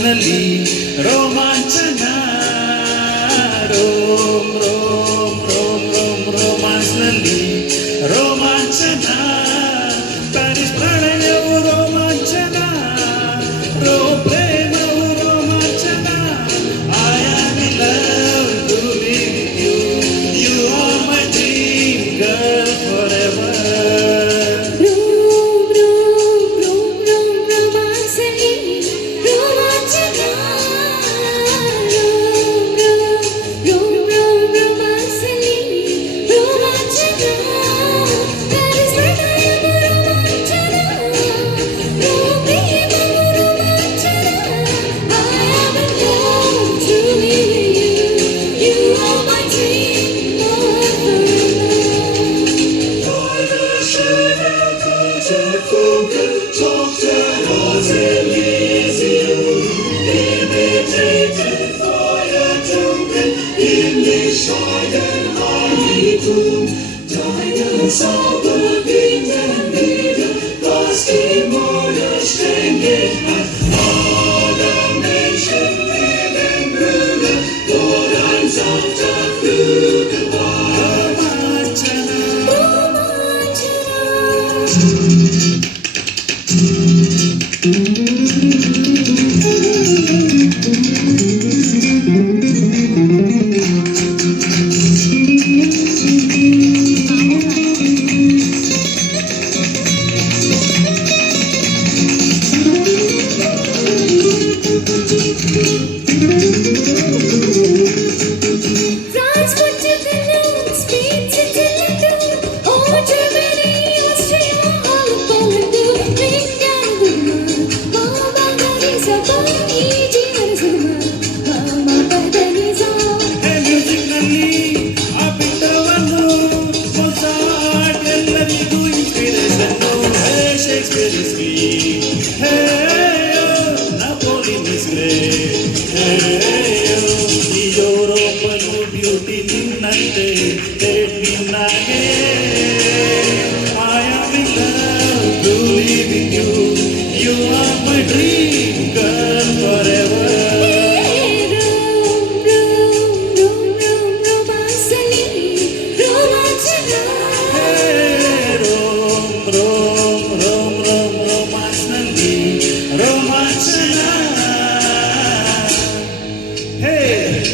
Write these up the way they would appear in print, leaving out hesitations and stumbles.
ನಲ್ಲಿ ರೋಮಾಂಚನ Rome Rome Rome Rome romance ನಲ್ಲಿ ರೋಮಾಂಚನ ಪ್ಯಾರಿಸ್ ಪ್ರಣಯವು ರೋಮಾಂಚನ ರೋಮ್ ಪ್ರೇಮವು ರೋಮಾಂಚನ I am in love to be with you you are my dream girl forever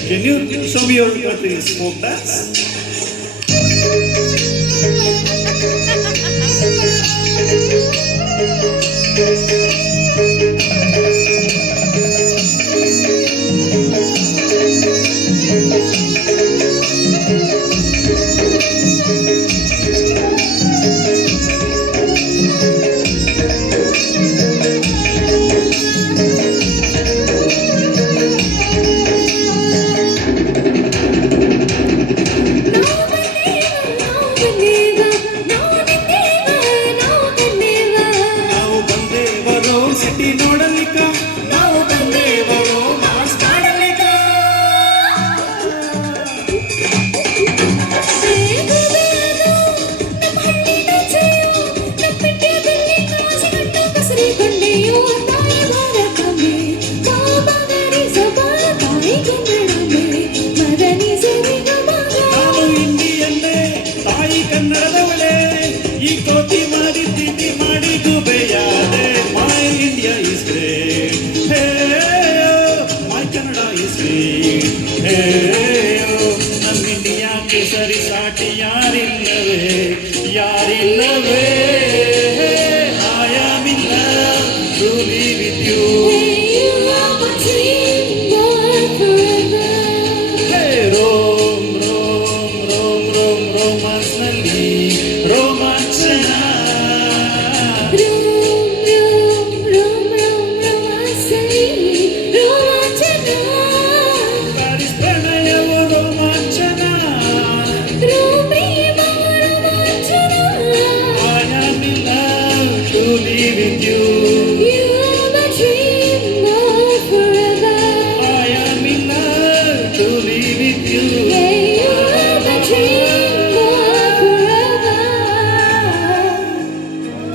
Can you show me your folk dance? ಸರಿ ಸಾಟಿ ಯಾರಿಲ್ಲವೇ ಯಾರಿಲ್ಲವೇ I am in love truly with you hey Rome Rome Rome Rome romance ನಲ್ಲಿ ರೋಮಾಂಚನ Rome Rome Rome Rome you.